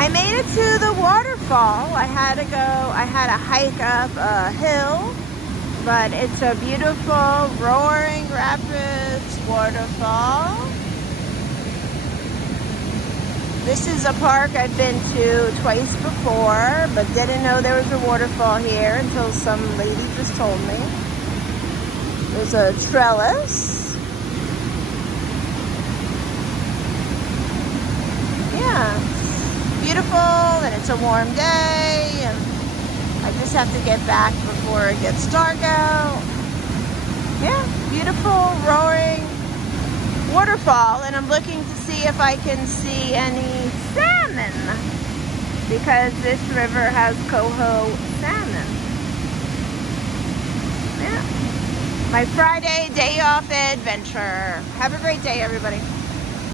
I made it to the waterfall. I had a hike up a hill, but it's a beautiful roaring rapids waterfall. This is a park I've been to twice before, but didn't know there was a waterfall here until some lady just told me. There's a trellis. Yeah, it's beautiful, and it's a warm day, and I just have to get back before it gets dark out. Yeah, beautiful roaring waterfall, and I'm looking to see if I can see any salmon, because this river has coho salmon. Yeah, my Friday day off adventure. Have a great day, everybody.